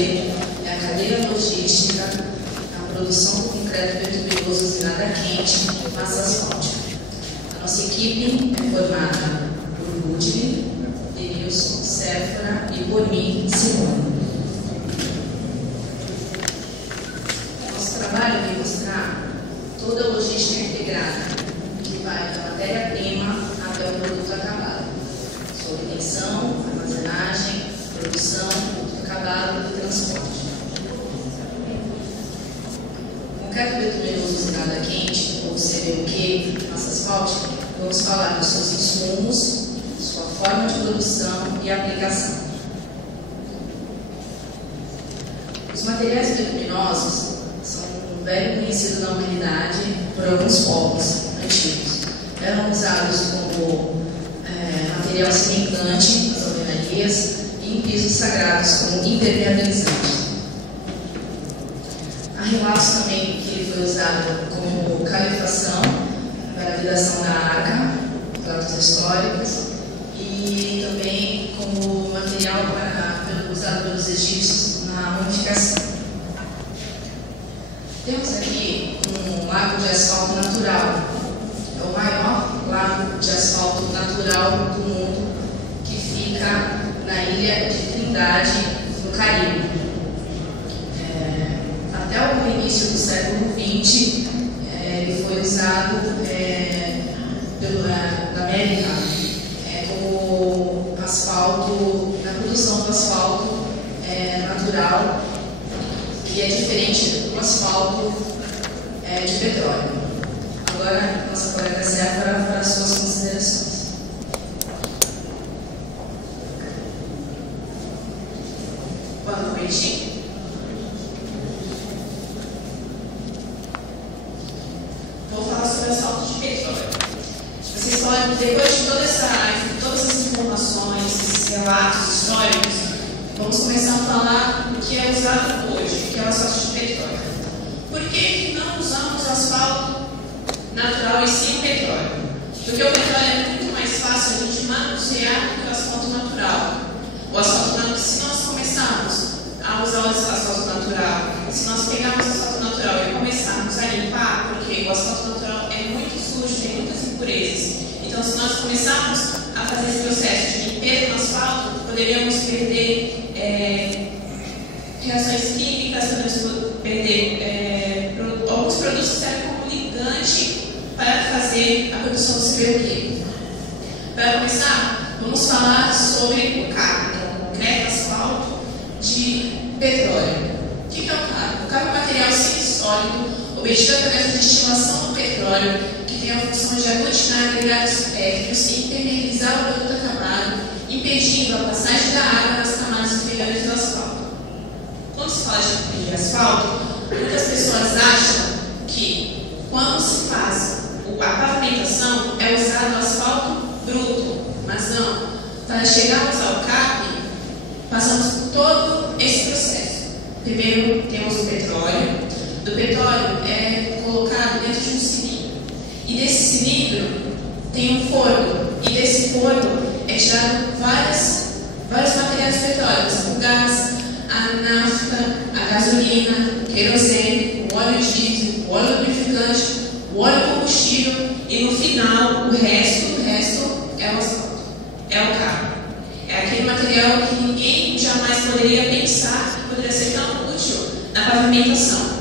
fazer é a cadeia logística, a produção do concreto bituminosas usinada quente, massa asfáltica. A nossa equipe é formada por Ludwig, Denilson, Séfora e por mim, Simone. Nosso trabalho é mostrar toda a logística integrada, que vai da matéria-prima até o produto acabado. Sua obtenção, armazenagem, produção, produto acabado e transporte. Concreto bituminoso usinada quente, ou CBUQ, massa asfáltica, vamos falar dos seus insumos, sua forma de produção e aplicação. Os materiais bituminosos são um velho conhecido na humanidade por alguns povos antigos. Eram usados como material cimentante nas alvenarias e em pisos sagrados como impermeabilizante. Há relatos também que ele foi usado como calefação para a vedação da arca, relatos históricos, e também como material usado pelos egípcios na mumificação. Temos aqui um lago de asfalto natural. É o maior lago de asfalto natural do mundo, que fica na ilha de Trindade, no Caribe. Até o início do século XX, ele foi usado na América como asfalto, na produção do asfalto natural, que é diferente do asfalto de petróleo. Agora, nossa colega Séfora fará suas considerações. Boa noite. Vou falar sobre asfalto de petróleo. Vocês podem, depois de todas essas informações, esses relatos históricos, vamos começar a falar o que é usado hoje, que é o asfalto de petróleo. Por que não usamos asfalto natural e sim o petróleo? Porque o petróleo é muito mais fácil a gente manusear do que o asfalto natural. O asfalto natural, se nós começarmos a usar o asfalto natural, se nós pegarmos o asfalto natural e começarmos a limpar, porque o asfalto natural é muito sujo, tem muitas impurezas. Então, se nós começarmos a fazer esse processo de limpeza no asfalto, poderíamos perder reações químicas, poderíamos perder alguns produtos que servem como ligante para fazer a produção do CBUQ. Para começar, vamos falar sobre o CAP, que é o concreto asfalto de petróleo. O que é o CAP? O CAP é um material semissólido obtido através da destilação do petróleo, que tem a função de aglutinar agregados pétreos e impermeabilizar o produto acabado, impedindo a passagem da água nas camadas inferiores do asfalto. Quando se fala de asfalto, muitas pessoas acham que quando se faz a pavimentação é usado asfalto bruto, mas não. Para chegarmos ao CAP, passamos por todo esse processo. Primeiro temos o petróleo. Do petróleo é colocado dentro de um cilindro. E desse cilindro tem um forno. E desse forno é tirado vários materiais de petróleo, o gás, a nafta, a gasolina, o querosene, o óleo diesel, o óleo lubrificante, o óleo combustível e no final o resto é o asfalto, é o carro. É aquele material que ninguém jamais poderia pensar que poderia ser tão útil na pavimentação.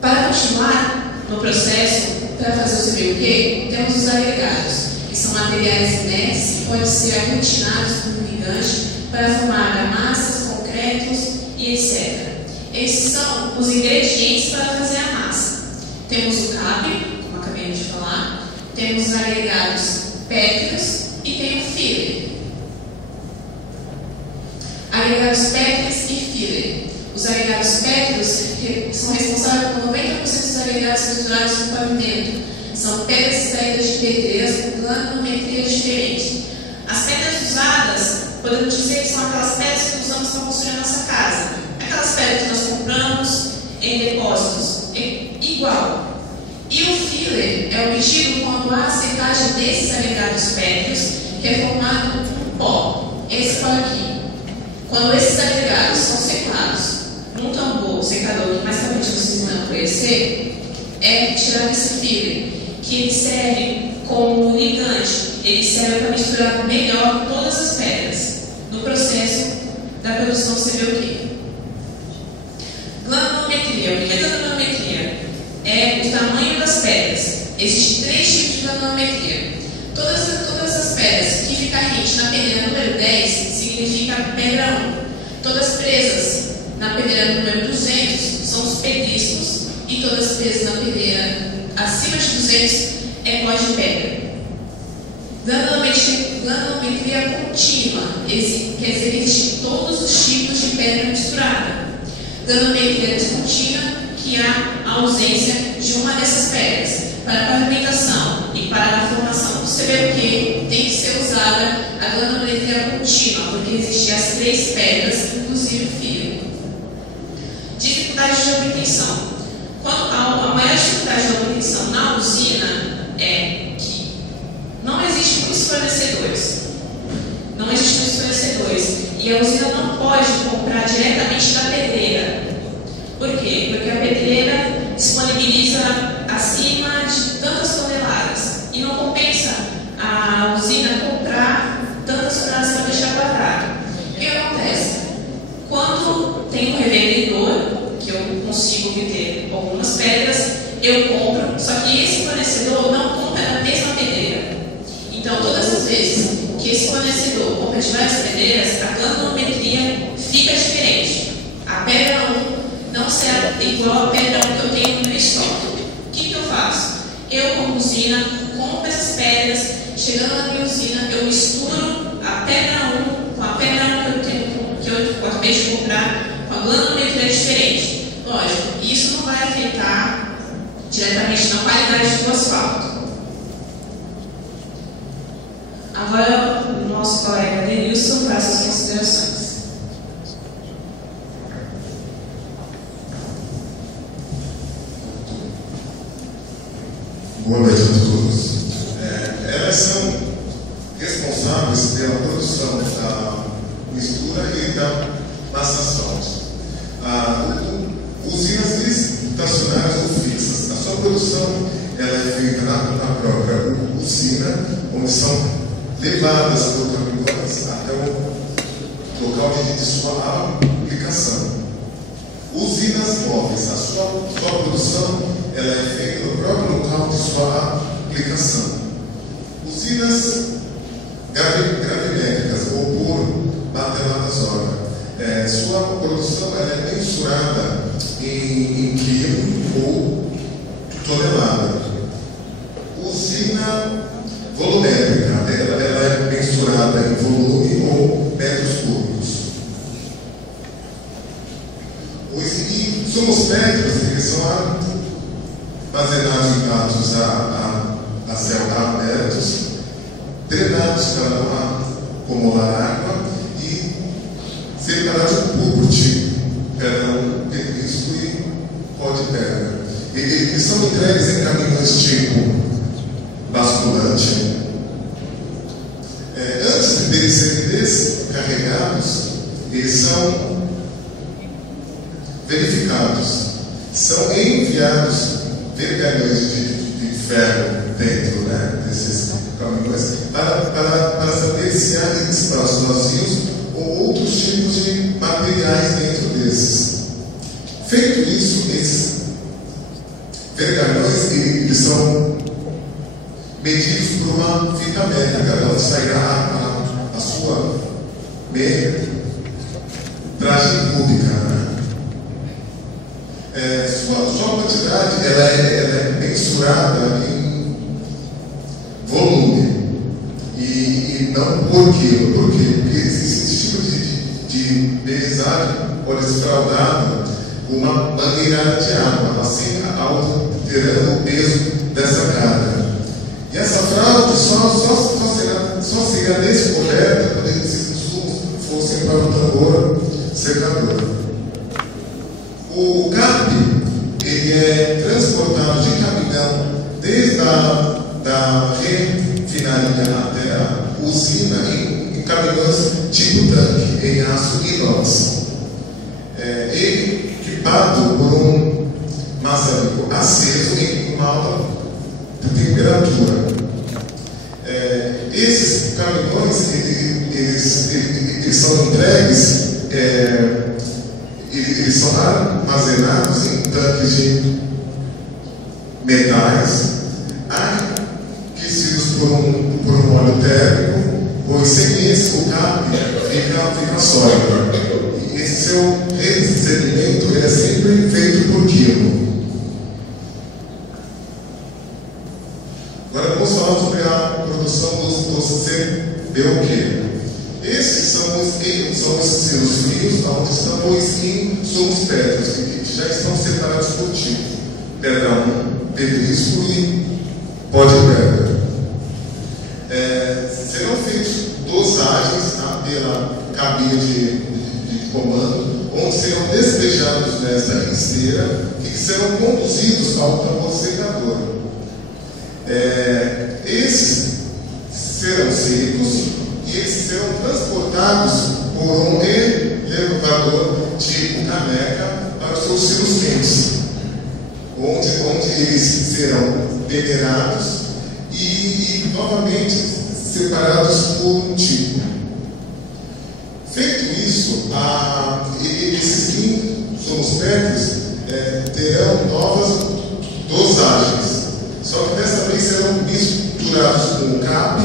Para continuar no processo, para fazer o CBUQ, temos os agregados, que são materiais inertes que podem ser aglutinados por um ligante para formar armassas, concretos e etc. Esses são os ingredientes para fazer a massa. Temos o CAP, como acabei de falar, temos os agregados pétreos e tem o filler. Agregados pétreos e filler. Os agregados pétreos são responsáveis por 90% dos agregados estruturados no pavimento. São pedras extraídas de pedreiras com granulometrias diferentes. As pedras usadas, podemos dizer que são aquelas pedras que usamos para construir a nossa casa. Aquelas pedras que nós compramos em depósitos. Igual. E o filler é obtido quando há a secagem desses agregados pétreos, que é formado um pó. Esse pó aqui. Quando esses agregados são secados num tambor secador, que mais tarde vocês vão conhecer, é tirado esse fibra, que ele serve como ligante, ele serve para misturar melhor todas as pedras no processo da produção CBUQ. Granulometria. O que é granulometria? É o tamanho das pedras. Existem 3 tipos de granulometria. Todas as pedras que ficam rente na pedreira número 10 significa pedra 1. Todas presas na pedreira número 200 são os pedriscos, e todas presas na pedreira acima de 200 é pó de pedra. Granulometria contínua, quer dizer que existem todos os tipos de pedra misturada. Granulometria descontínua, que há a ausência de uma dessas pedras. Para a pavimentação e para a formação do CBUQ tem que ser usada a granulometria contínua, porque existem as 3 pedras, inclusive o fio. Dificuldade de obtenção. A maior dificuldade de obtenção na usina é que não existem muitos fornecedores. E a usina não pode comprar diretamente da pedreira. Por quê? Porque a pedreira disponibiliza acima de tantas toneladas e não compensa a usina comprar tantas toneladas para deixar quadrado. O que acontece? Quando tem um revendedor, que eu consigo obter algumas pedras, eu compro, só que esse fornecedor não compra da mesma pedreira. Então, todas as vezes que esse fornecedor compra de várias pedreiras, a granulometria fica diferente. A pedra 1 não será igual à pedra 1 que eu tenho no meu estoque. O que eu faço? Eu, como usina, compro essas pedras, chegando na minha usina, eu misturo a pedra 1 com a pedra 1 que eu acabei de comprar, com a granulometria diferente. Lógico, isso não vai afetar diretamente na qualidade do asfalto. Agora, o nosso colega Denilson faz as considerações. Boa noite a todos. Elas são responsáveis pela produção da mistura e da passação. Usinas estacionárias ou fixas. A sua produção ela é feita na própria usina, onde são levadas por caminhões até o local de sua aplicação. Usinas móveis, a sua produção ela é feita no próprio local de sua aplicação. Usinas gravimétricas ou por marteladas hora, sua produção ela é mensurada em quilo ou tonelada. Usina volumétrica, ela é mensurada em volume ou metros cúbicos. Os insumos técnicos eles são armazenados em vasos a céu abertos, drenados para não acumular água e separados por tipo, pedrão, pedrisco e pó de pedra. Eles são entregues em caminhões tipo basculante. Antes deles serem descarregados, eles são verificados, são enviados vergalhões de ferro dentro desses caminhões para saber se há espaços vazios ou outros tipos de materiais dentro desses. Feito isso, esses vergalhões eles são medidos por uma fita métrica, onde sairá a sua metragem cúbica. Sua quantidade ela é mensurada em volume e não por quilo. Por quê? Porque esse tipo de pesagem pode ser fraudado com uma mangueirada de água, assim alterando o peso dessa carga. E essa fraude só será descoberta quando esses insumos fossem para o tambor secador. O CAP ele é transportado de caminhão desde da refinaria até a usina em em caminhões tipo tanque, em aço inox. Equipado por um maçarico aceso em uma alta temperatura. Esses caminhões, eles são entregues, eles são armazenados em tanques de metais, aquecidos por um óleo térmico, pois sem esse o CAP fica sólido. E esse seu recebimento é sempre feito por quilo. Agora vamos falar sobre a produção dos CBOQ. Esses são os selos frios, onde estão os insumos pétreos, que já estão separados por tipo: pedra 1, pedrisco e pó de pedra. Serão feitos dosagens pela cabine de comando, onde serão despejados nessa esteira e que serão conduzidos ao tambor secador. Esses serão secos e eles serão transportados por um elevador tipo caneca para os seus silos quentes, onde eles serão peneirados e novamente separados por um tipo. Feito isso, esses insumos pétreos terão novas dosagens, só que dessa vez serão misturados com o CAP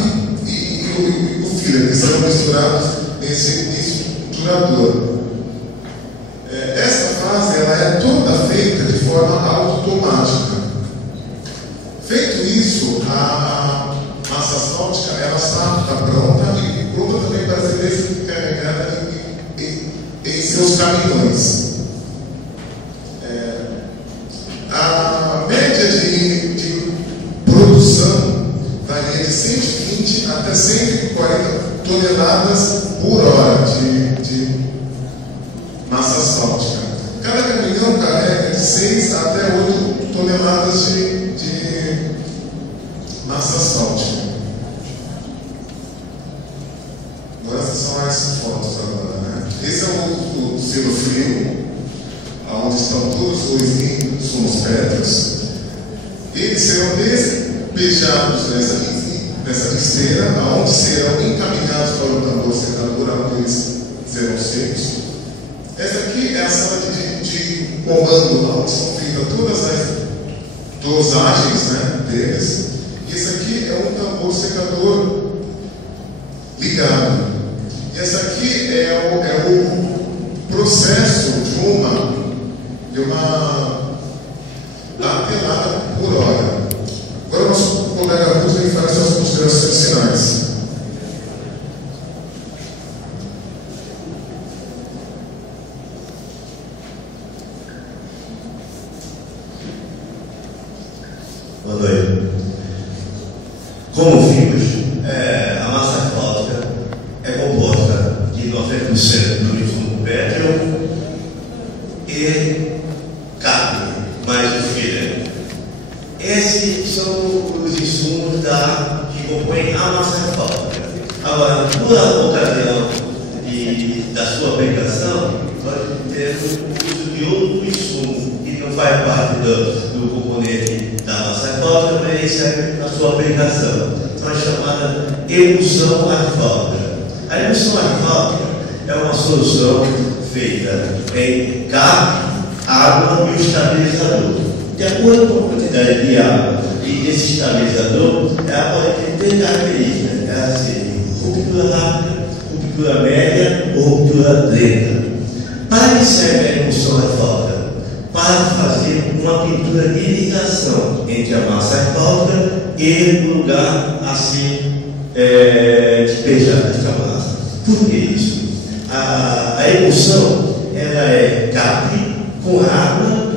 e o filler, que serão misturados nesse misturador. Essa fase ela é toda feita de forma automática. Feito isso, a massa asfáltica ela está pronta e pronta também para ser descarregada em seus caminhões. A média de produção varia de 120 até 140 toneladas por hora de massa asfáltica. Cada caminhão carrega de 6 até 8 toneladas de massa asfáltica. Agora essas são as fotos agora, né? Esse é o selo frio, onde estão todos os insumos pétreos. Eles serão despejados nessa esteira, onde serão encaminhados para o tambor secador, onde eles serão secos. Essa aqui é a sala de comando, onde são feitas todas as dosagens, né, deles. E esse aqui é um tambor secador ligado. E essa aqui é o processo de uma tonelada por hora. Agora o nosso colega Russo vai fazer suas considerações finais. Boa noite. Como vimos, a massa asfáltica é composta de 90% do insumo pétreo e carne, mais o filler. Esses são os insumos que compõem a massa asfáltica. Agora, por ocasião da sua aplicação, pode ter o uso de outro insumo que não faz parte do componente da massa asfáltica, mas ele serve na sua aplicação. Então é chamada emulsão asfáltica. A emulsão asfáltica é uma solução feita em carne, água e o estabilizador. De acordo com a quantidade de água e desse estabilizador, ela pode ter três características: ela ser ruptura rápida, ruptura média ou ruptura lenta. Para que serve a emulsão asfáltica? Para fazer uma pintura de ligação entre a massa asfáltica e o lugar a ser despejado essa massa. Por que isso? A emulsão ela é capre com água,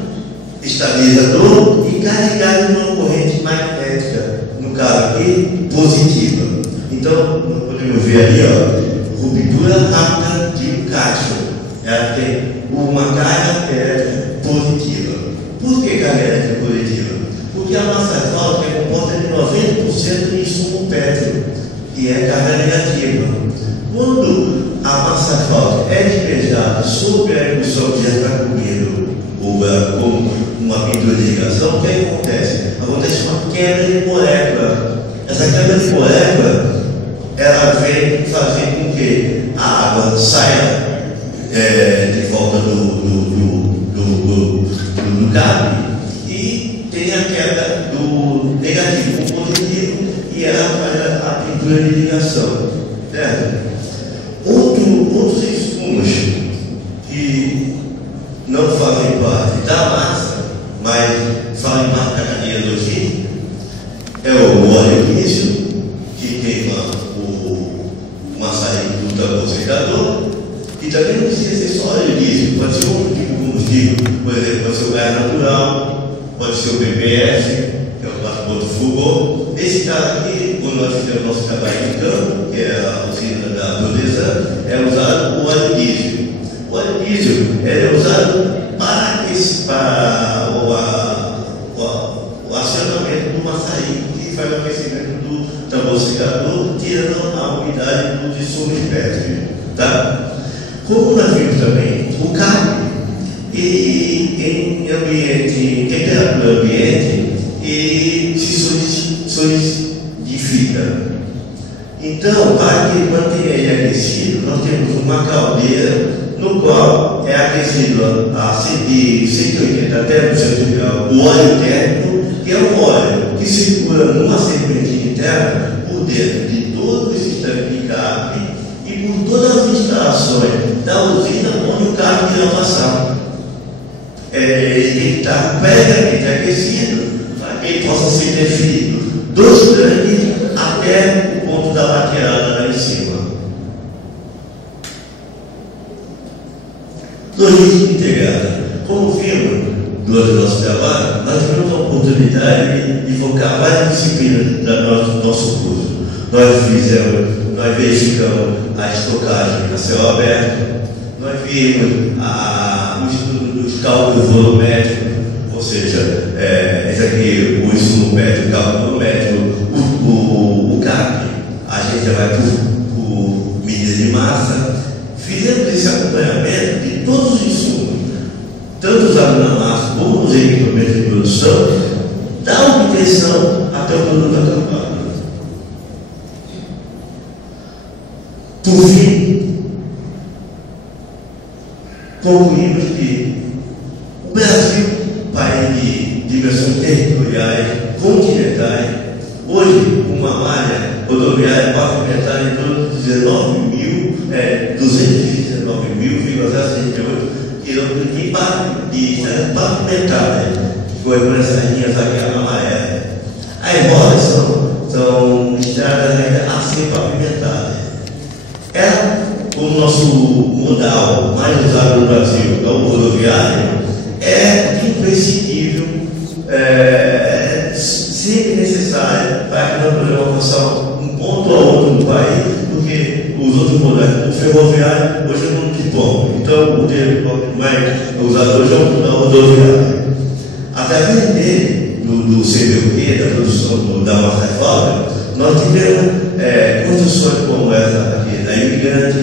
estabilizador e carregado numa corrente magnética, no caso aqui, positiva. Então, nós podemos ver ali, ó, ruptura rápida de um cátion. Ela tem uma carga elétrica positiva. Por que carga elétrica positiva? Porque a massa asfáltica é composta de 90% de insumo pétreo, que é carga negativa. Quando a massa asfáltica é despejada sobre a emulsão que já está cobrindo como uma pintura de irrigação, o que acontece? Acontece uma quebra de molécula. Essa quebra de molécula, ela vem fazer com que a água saia de volta do cabo e tenha a quebra do negativo para o positivo e ela faz a pintura de irrigação. Certo? Outros insumos que não fazem parte da massa, mas fazem parte da cadeia logística, é o óleo diesel, que queima uma saída do tambor secador, e também não precisa ser só óleo diesel, pode ser outro tipo de combustível, por exemplo, pode ser o gás natural, pode ser o BPF, que é o transporte fogo. Esse cara aqui, quando nós fizemos nosso trabalho em campo, que é a usina da Prodesan, é usado o óleo diesel. O óleo diesel é usado para o acionamento do maçarico, que faz o aquecimento do tambor secador, tirando a umidade do insumo pétreo. Tá? Como nós vimos também, o carne, em temperatura ambiente, ele se solidifica. Então, para que mantenha ele aquecido, nós temos uma caldeira no qual é aquecido a 180 até 200 graus o óleo térmico, que é um óleo que circula numa serpentina interna por dentro de todo esse tanque de carne e por todas as instalações da usina onde o carro irá passar. Ele tem que estar previamente aquecido para que ele possa ser definido dos tanques até o ponto da baqueirada lá em cima. Logística integrada. Como vimos durante o nosso trabalho, nós tivemos a oportunidade de focar várias disciplinas do nosso curso. Nós verificamos a estocagem a céu aberto, nós vimos o estudo dos cálculos volumétricos, ou seja, esse aqui, o insumo métrico, o cálculo volumétrico, o CAP, a gente já vai por medida de massa. Fizemos esse acompanhamento de todos os insumos, tanto usados na massa como nos equipamentos de produção, da obtenção até o produto acabado. Por fim, concluímos que o Brasil, país de dimensões territoriais, continentais, hoje uma malha rodoviária pavimentada em torno de 219.068 quilômetros de estrada pavimentada, que foi por essas linhas aqui na Maia. As rodas são estradas ainda assim pavimentadas. O nosso modal mais usado no Brasil, que é o rodoviário, é imprescindível, sempre necessário para que nós podemos alcançar um ponto a outro no país, porque os outros modais, o ferroviário, hoje é muito de bom. Então, o termo mais usado hoje é o modal rodoviário. Através dele, do CBUQ, da produção da massa asfáltica, nós tivemos construções como essa aqui da Imigrante,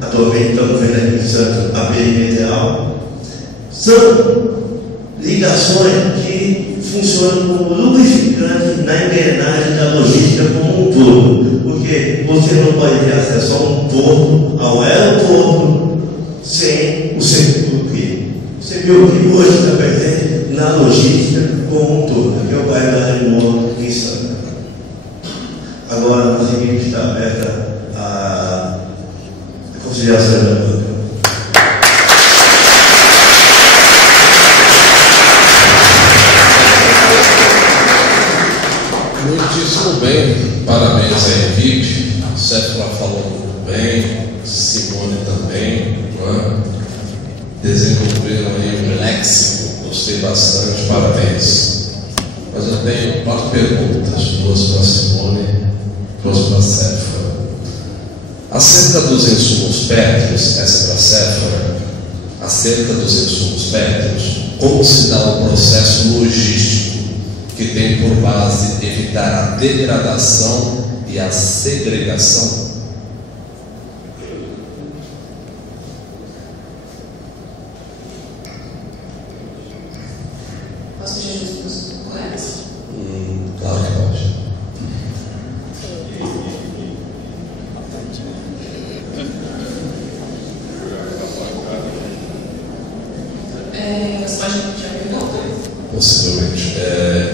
atualmente estamos vendo aqui em Santos a perimetral. São ligações que funcionam como lubrificantes na engrenagem da logística como um todo, porque você não pode ter acesso a um porto, ao aeroporto, sem o CBUQ. O CBUQ hoje está presente na logística como um todo, que é o bairro da Aremoa, em Santos. Agora, a nossa equipe está aberta à consideração da banca. Muitíssimo bem, parabéns à equipe. O Céfala falou muito bem, Simone também, desenvolveram aí um léxico, gostei bastante, parabéns. Mas eu tenho 4 perguntas, 2 para a Simone, 2 para a Céfala. Acerca dos insumos pétreos, essa para a Céfala, acerca dos insumos pétreos, como se dá o processo logístico que tem por base evitar a degradação e a segregação? Você pode repetir a pergunta? Possivelmente.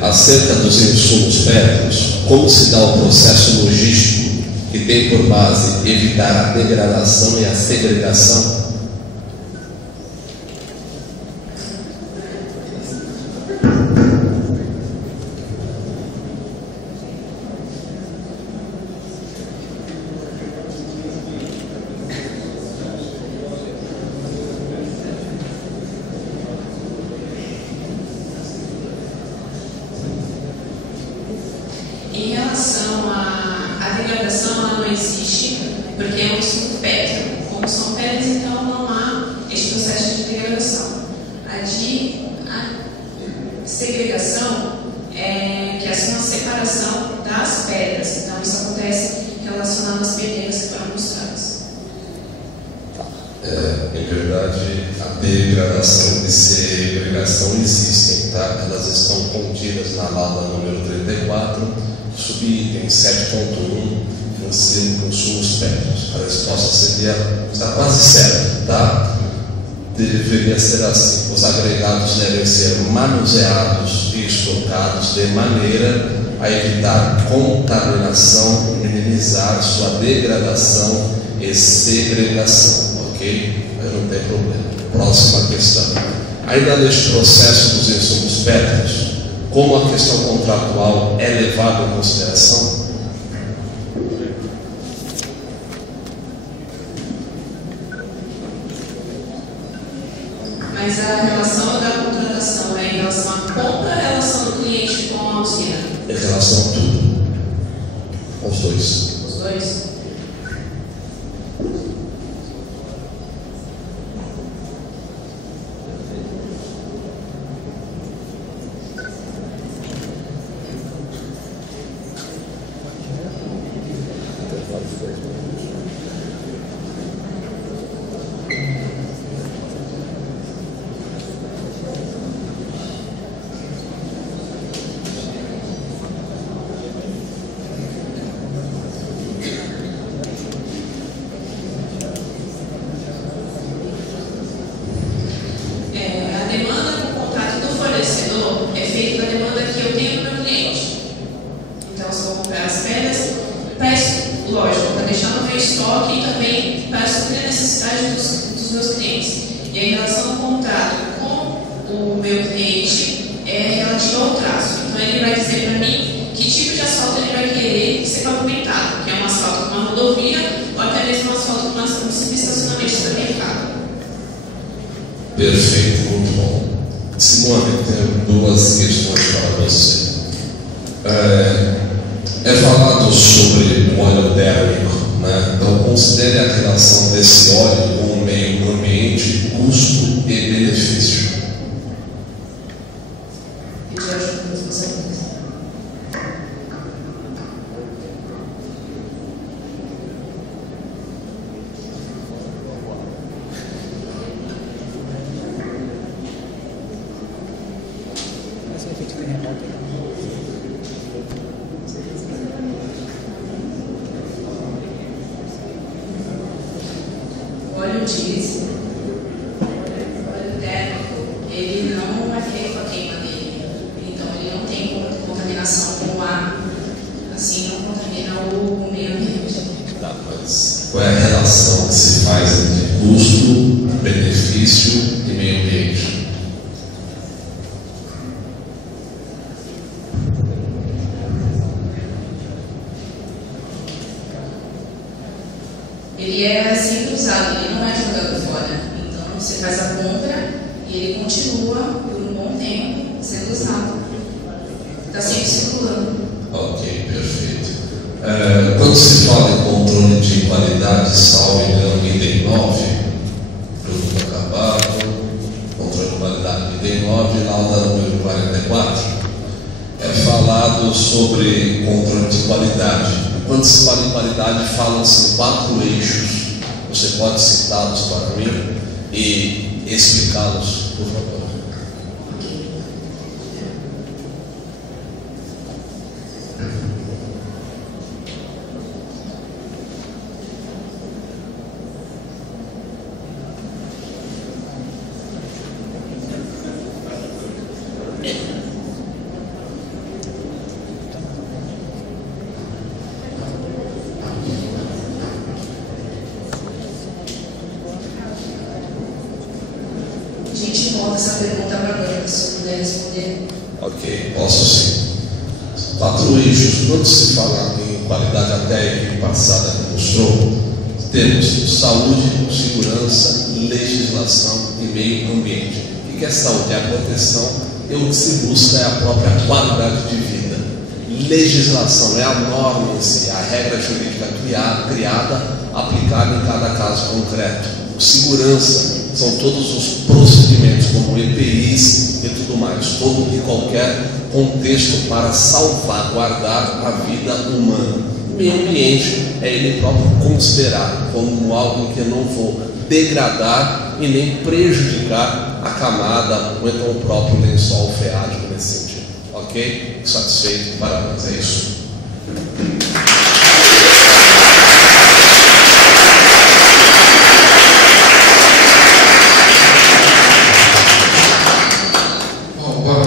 Acerca dos insumos pétreos, como se dá o processo logístico que tem por base evitar a degradação e a segregação? Em relação à degradação, ela não existe, porque é um insumo pétreo. Como são pedras, então não há este processo de degradação. A segregação que é uma separação das pedras. Então, isso acontece relacionado às pedreiras que foram mostradas. Em verdade, a degradação e segregação existem, tá? Elas estão contidas na lauda número 34, subitem 7.1, ensino consumos pétreos. A resposta seria, está quase certa, tá? Deveria ser assim: os agregados devem ser manuseados e estocados de maneira a evitar contaminação e minimizar sua degradação e segregação, ok? Aí não tem problema. Próxima questão. Ainda neste processo dos insumos pétreos, como a questão contratual é levada em consideração? Mas a relação da contratação é em relação à compra ou a relação do cliente com a usina? Em relação a tudo. Aos dois. Os dois? Perfeito, muito bom. Simone, tenho duas questões para você. É falado sobre o óleo térmico, né? Então considere a relação desse óleo com o meio ambiente, custo e benefício. Ele é sempre usado, ele não é jogado fora. Então você faz a compra e ele continua por um bom tempo sendo usado. Está sempre circulando. Ok, perfeito. Quando se fala em controle de qualidade, salvo engano, item 9, produto acabado, controle de qualidade, item 9, lauda número 44, é falado sobre controle de qualidade. Quando se fala em qualidade, falam-se 4 eixos. Você pode citá-los para mim e explicá-los, por favor. a gente volta essa pergunta para a banca, se eu puder responder. Ok, posso sim. 4 eixos. Quando se fala em qualidade, até a equipe passada demonstrou, temos saúde, segurança, legislação e meio ambiente. O que é saúde? É a proteção, e o que se busca é a própria qualidade de vida. Legislação é a norma em si, a regra jurídica criada, aplicada em cada caso concreto. Segurança são todos os procedimentos, como EPIs e tudo mais, todo e qualquer contexto para salvaguardar a vida humana. O meio ambiente é ele próprio considerado como algo que eu não vou degradar e nem prejudicar a camada ou então o próprio lençol freático nesse sentido. Ok? Satisfeito? Parabéns, é isso. Boa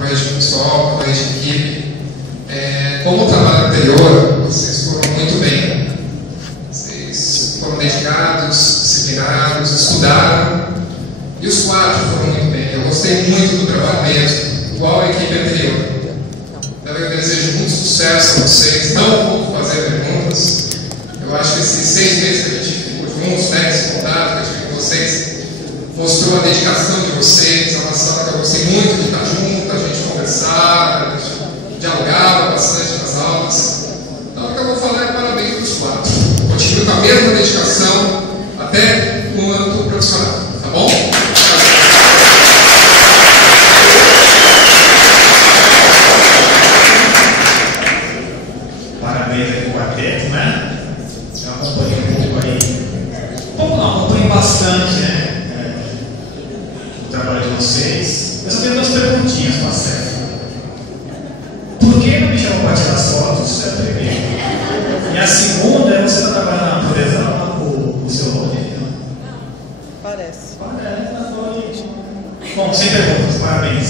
noite pessoal, boa noite equipe. Como o trabalho anterior, vocês foram muito bem. Vocês foram dedicados, disciplinados, estudaram, e os 4 foram muito bem. Eu gostei muito do trabalho mesmo, igual a equipe anterior. Eu desejo muito sucesso a vocês. Não vou fazer perguntas. Eu acho que esses 6 meses que a gente ficou juntos, esse contato que eu tive com vocês, mostrou a dedicação de vocês, a maçã que eu gostei muito de estar junto, a gente conversava, a gente dialogava bastante nas aulas. Então, o que eu vou falar é parabéns para os 4. Continuo com a mesma dedicação até no âmbito profissional, tá bom? Parabéns aí para o quarteto, né? Eu acompanhei um pouco aí. Um pouco não, acompanhei bastante, né? O trabalho de vocês. Eu só tenho 2 perguntinhas, Marcelo. Por que não me chamou para tirar as fotos? Isso é a primeira. E a segunda é você está trabalhando na natureza lá com o seu Rodrigo? Parece. Parece, tá bom. Bom, sem perguntas, parabéns.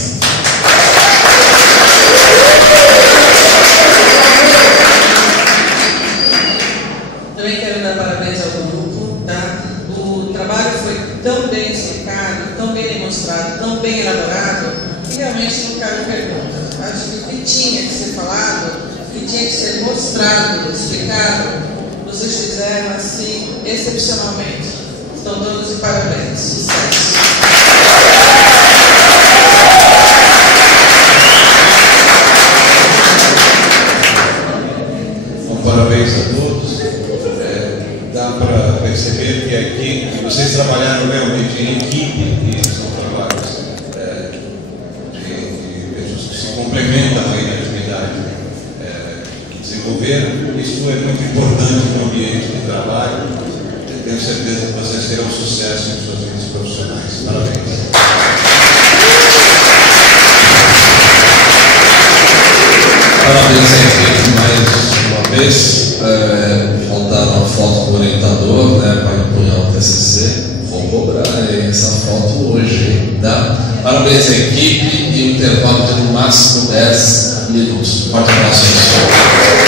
Também quero dar parabéns ao grupo, tá? O trabalho foi tão bem explicado, tão bem demonstrado, tão bem elaborado, que realmente não cabe pergunta. Acho que o que tinha que ser falado, o que tinha que ser mostrado, explicado, vocês fizeram assim excepcionalmente. Estão todos de parabéns. Sucesso! Parabéns a todos. Dá para perceber que aqui vocês trabalharam realmente em equipe e são trabalhos que se complementam aí na atividade que desenvolveram. Isso é muito importante no ambiente de trabalho. Eu tenho certeza que vocês terão sucesso em suas vidas profissionais. Parabéns. Parabéns à equipe mais uma vez. Faltaram a foto do orientador, né, para empunhar o TCC. Vou cobrar essa foto hoje, tá? Parabéns à equipe e o intervalo de no máximo 10 minutos. Forte abraço.